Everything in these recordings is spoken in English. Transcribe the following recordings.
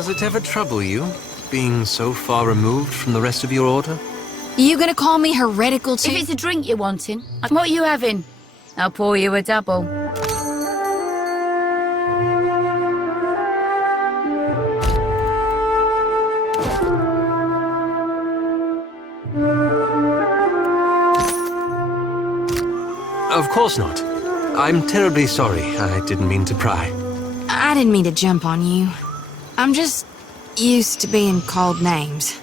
Does it ever trouble you, being so far removed from the rest of your order? You gonna call me heretical too? If it's a drink you're wanting, what are you having? I'll pour you a double. Of course not. I'm terribly sorry. I didn't mean to pry. I didn't mean to jump on you. I'm just used to being called names.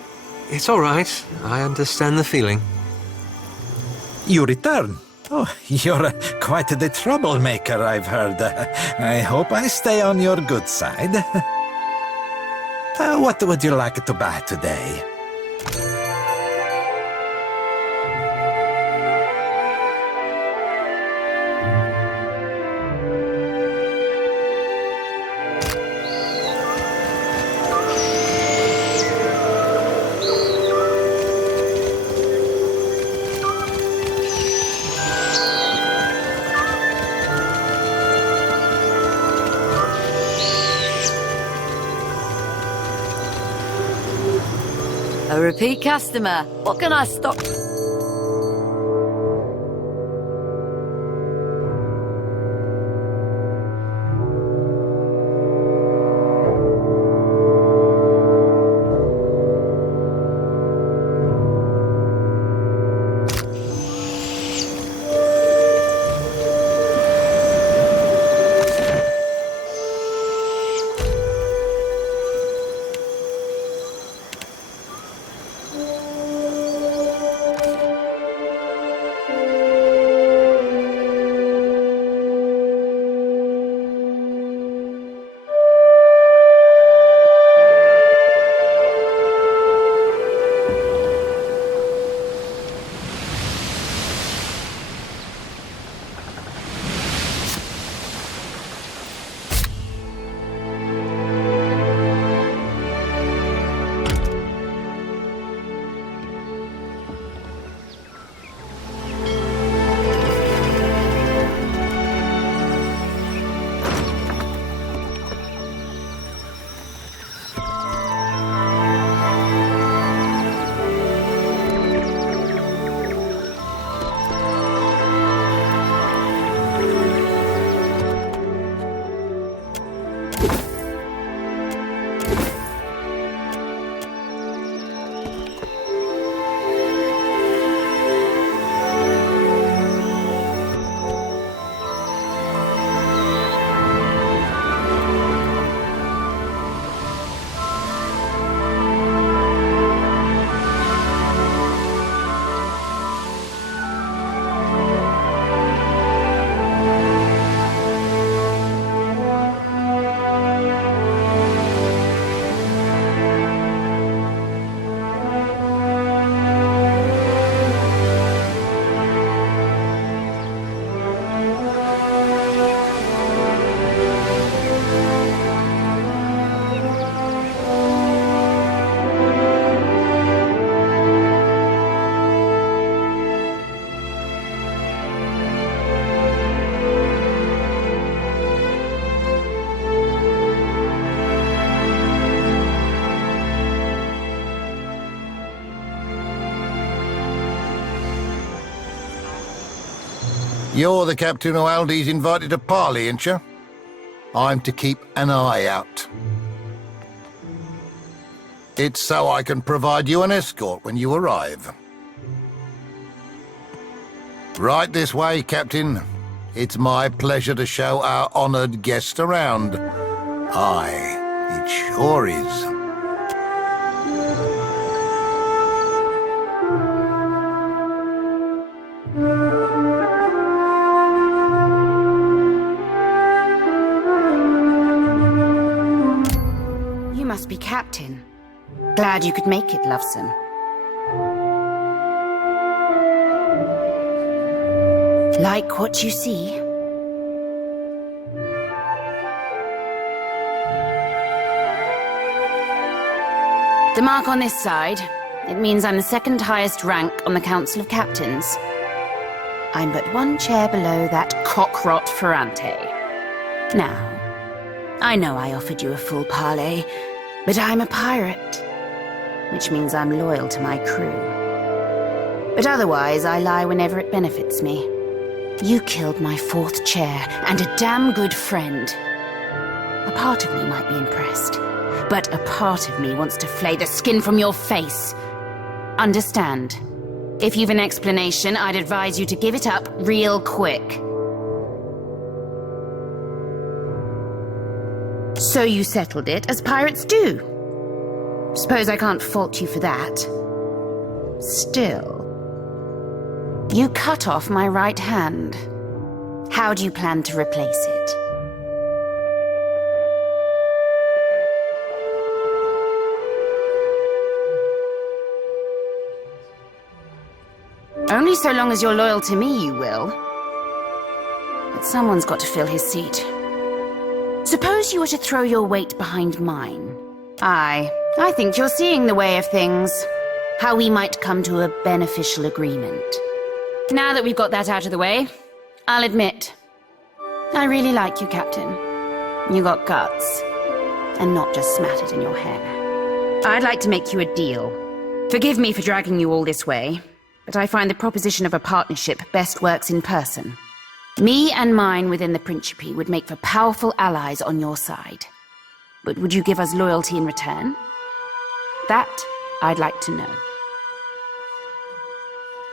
It's all right. I understand the feeling. You return? Oh, you're quite the troublemaker, I've heard. I hope I stay on your good side. What would you like to buy today? A repeat customer. What can I stop? You're the captain who Aeldys invited to parley, ain't you? I'm to keep an eye out. It's so I can provide you an escort when you arrive. Right this way, Captain. It's my pleasure to show our honoured guest around. Aye, it sure is. You must be Captain. Glad you could make it, Loveson. Like what you see? The mark on this side, it means I'm the second highest rank on the Council of Captains. I'm but one chair below that cockrot Ferrante. Now, I know I offered you a full parley, But I'm a pirate, which means I'm loyal to my crew. But otherwise, I lie whenever it benefits me. You killed my fourth chair, and a damn good friend. A part of me might be impressed, but a part of me wants to flay the skin from your face. Understand? If you've an explanation, I'd advise you to give it up real quick. So you settled it, as pirates do. Suppose I can't fault you for that. Still, you cut off my right hand. How do you plan to replace it? Only so long as you're loyal to me, you will. But someone's got to fill his seat. Suppose you were to throw your weight behind mine. I think you're seeing the way of things. How we might come to a beneficial agreement. Now that we've got that out of the way, I'll admit, I really like you, Captain. You got guts, and not just smattered in your hair. I'd like to make you a deal. Forgive me for dragging you all this way, but I find the proposition of a partnership best works in person. Me and mine within the Principe would make for powerful allies on your side. But would you give us loyalty in return? That I'd like to know.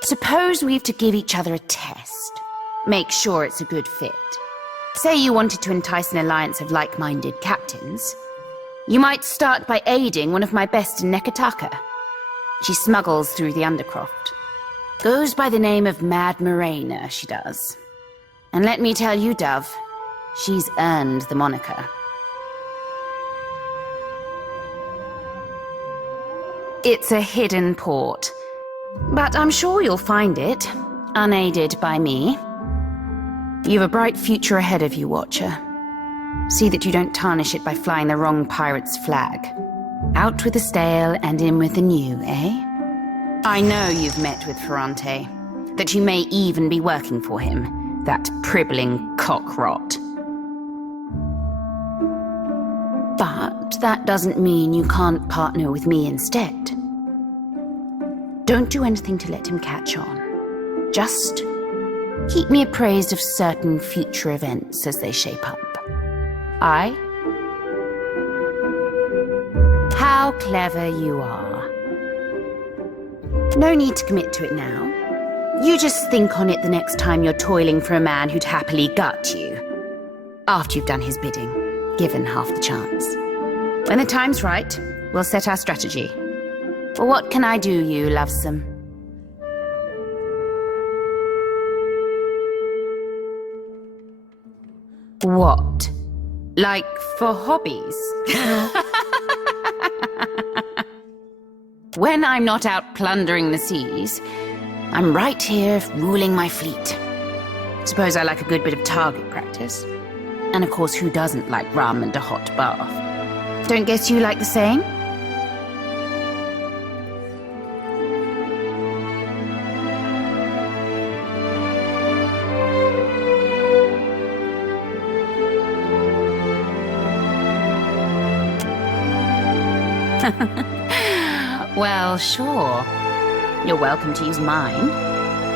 Suppose we've to give each other a test. Make sure it's a good fit. Say you wanted to entice an alliance of like-minded captains. You might start by aiding one of my best in Nekataka. She smuggles through the Undercroft. Goes by the name of Mad Mariner, she does. And let me tell you, Dove, she's earned the moniker. It's a hidden port, but I'm sure you'll find it, unaided by me. You've a bright future ahead of you, Watcher. See that you don't tarnish it by flying the wrong pirate's flag. Out with the stale and in with the new, eh? I know you've met with Ferrante, that you may even be working for him. That pribbling cock-rot. But that doesn't mean you can't partner with me instead. Don't do anything to let him catch on. Just keep me appraised of certain future events as they shape up. Aye? How clever you are. No need to commit to it now. You just think on it the next time you're toiling for a man who'd happily gut you. After you've done his bidding, given half the chance. When the time's right, we'll set our strategy. But what can I do, you lovesome? What? Like for hobbies? When I'm not out plundering the seas, I'm right here ruling my fleet. Suppose I like a good bit of target practice. And of course, who doesn't like rum and a hot bath? Don't guess you like the same? Well, sure. You're welcome to use mine,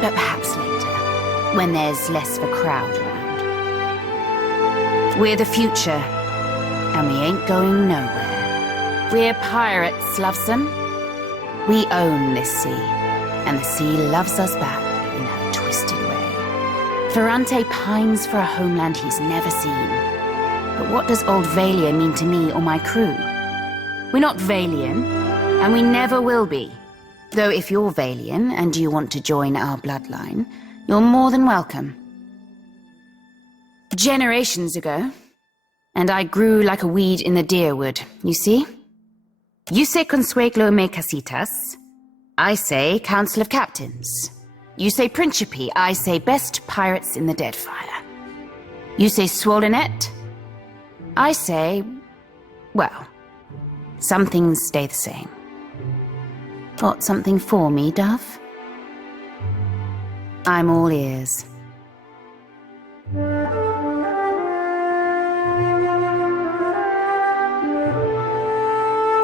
but perhaps later, when there's less of a crowd around. We're the future, and we ain't going nowhere. We're pirates, lovesome. We own this sea, and the sea loves us back in her twisted way. Ferrante pines for a homeland he's never seen. But what does old Valia mean to me or my crew? We're not Valian, and we never will be. Though if you're Valian and you want to join our bloodline, you're more than welcome. Generations ago, and I grew like a weed in the deerwood, you see? You say Consueglo me casitas, I say Council of Captains. You say Principe, I say best pirates in the Deadfire. You say Swollenet, I say, well, some things stay the same. Got something for me, Dove? I'm all ears.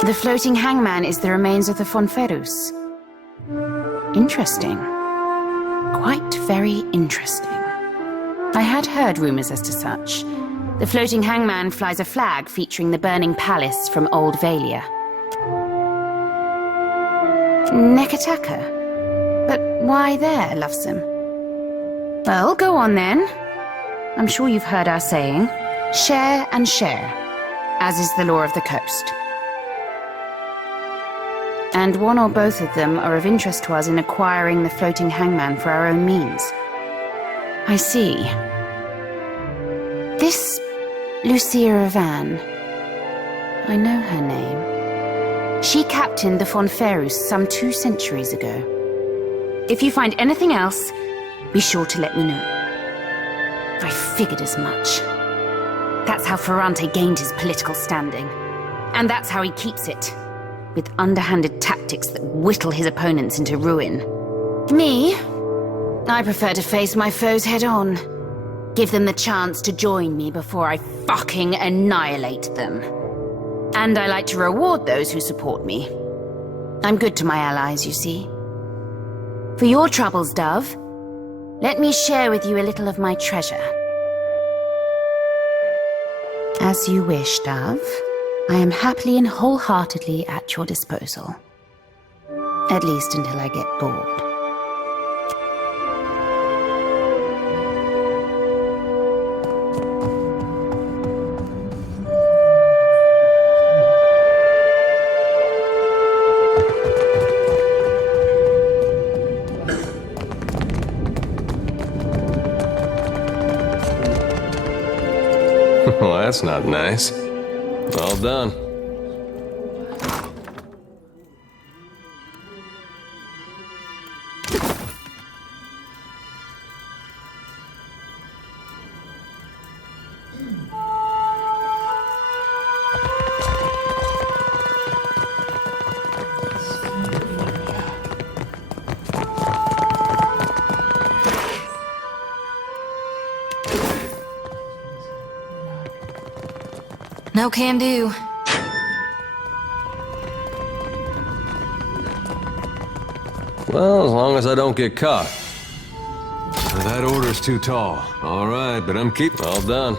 The floating hangman is the remains of the Fonferus. Interesting. Quite very interesting. I had heard rumors as to such. The floating hangman flies a flag featuring the burning palace from Old Valia. Nekataka? But why there, lovesome? Well, go on then. I'm sure you've heard our saying, share and share, as is the law of the coast. And one or both of them are of interest to us in acquiring the floating hangman for our own means. I see. This Lucia Avan, I know her name. She captained the Fonferus some 2 centuries ago. If you find anything else, be sure to let me know. I figured as much. That's how Ferrante gained his political standing. And that's how he keeps it. With underhanded tactics that whittle his opponents into ruin. Me? I prefer to face my foes head-on. Give them the chance to join me before I fucking annihilate them. And I like to reward those who support me. I'm good to my allies, you see. For your troubles, Dove, let me share with you a little of my treasure. As you wish, Dove. I am happily and wholeheartedly at your disposal. At least until I get bored. Well, that's not nice. All done. No can do. Well, as long as I don't get caught. That order's too tall. All right, but I'm keeping all done.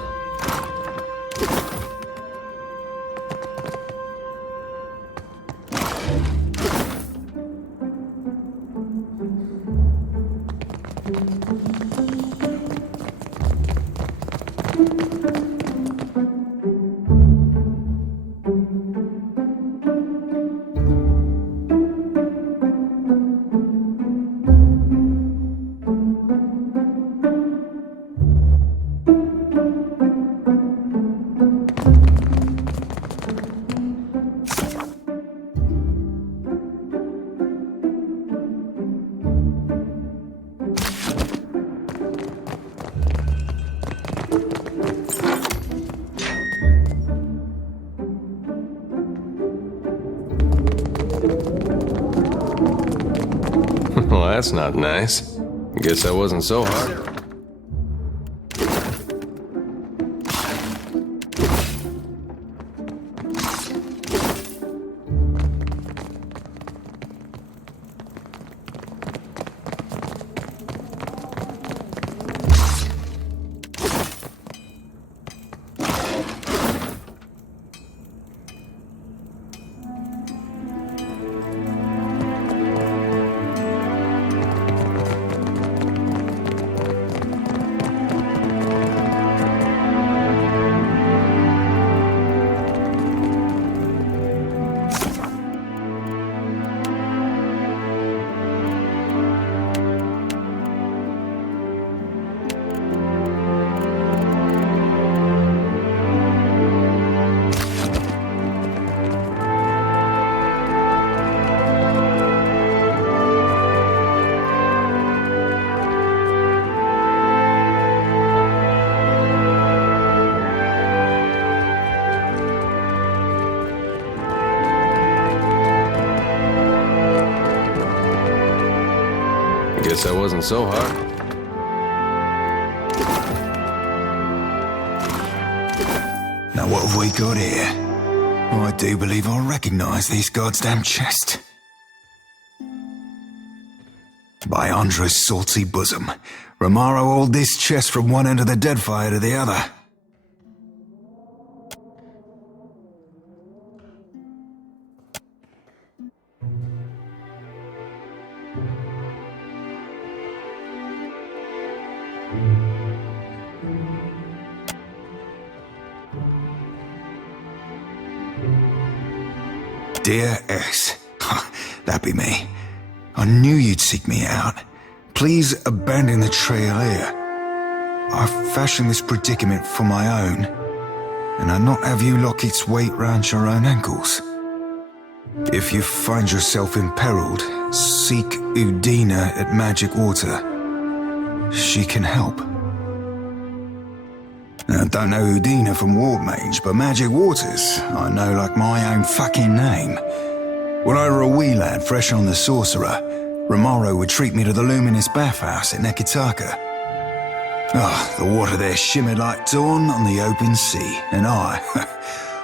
Well, that's not nice. Guess that wasn't so hard. Guess that wasn't so hard. Now what have we got here? I do believe I recognize these goddamn chests. By Andra's salty bosom, Remaro hauled this chest from one end of the Deadfire to the other. Dear S. That be me. I knew you'd seek me out. Please abandon the trail here. I fashioned this predicament for my own, and I not have you lock its weight round your own ankles. If you find yourself imperiled, seek Udina at Magic Water. She can help. Now, I don't know Udina from Warp Mage, but Magic Waters I know like my own fucking name. When I were a wee lad fresh on the Sorcerer, Remaro would treat me to the luminous bathhouse at Nekitaka. The water there shimmered like dawn on the open sea, and I,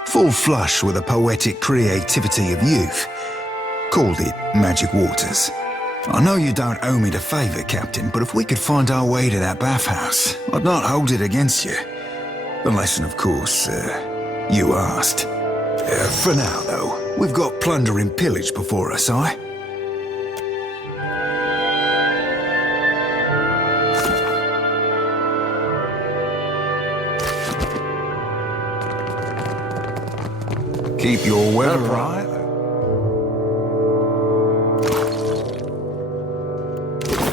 full flush with the poetic creativity of youth, called it Magic Waters. I know you don't owe me the favour, Captain, but if we could find our way to that bathhouse, I'd not hold it against you. Unless, of course, you asked. For now, though, we've got plunder and pillage before us, aye? Keep your weather right.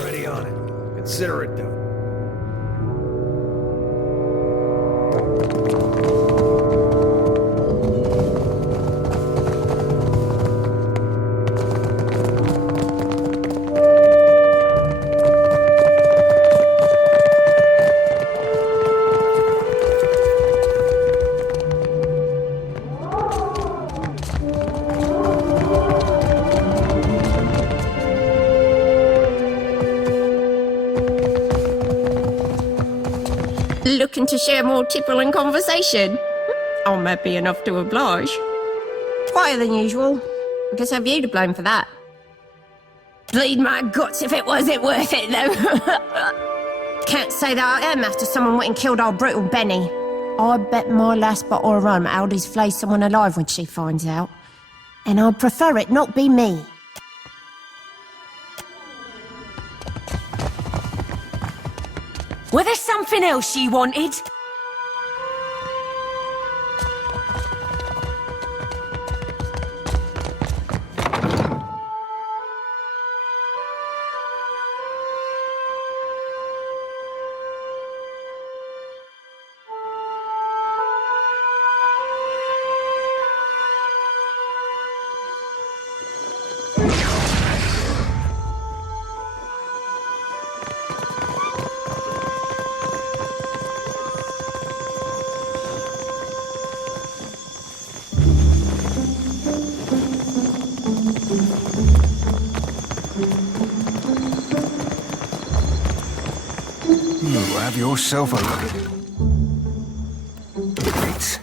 Ready on it. Consider it done. Looking to share more tipple and conversation? I'm happy enough to oblige. Quieter than usual. I guess have you to blame for that. Bleed my guts if it wasn't worth it, though. Can't say that I am after someone went and killed our brutal Benny. I bet my last bottle of rum Aeldys flays someone alive when she finds out. And I'd prefer it not be me. Was there something else she wanted? Have yourself a look. Great.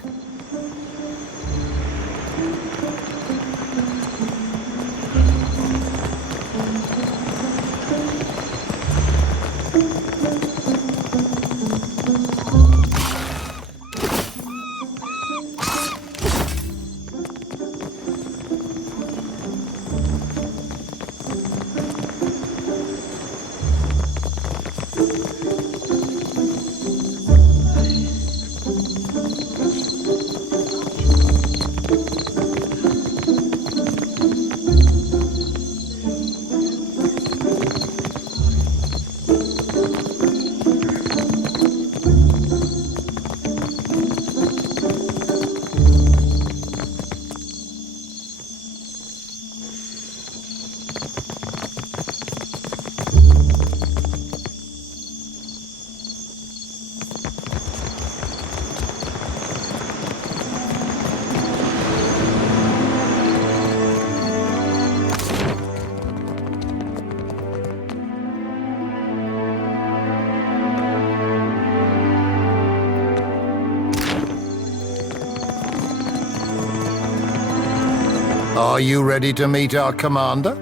Are you ready to meet our commander?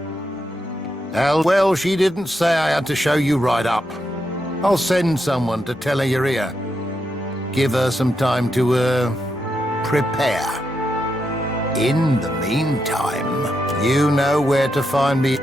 Well, she didn't say I had to show you right up. I'll send someone to tell her you're here. Give her some time to, prepare. In the meantime, you know where to find me.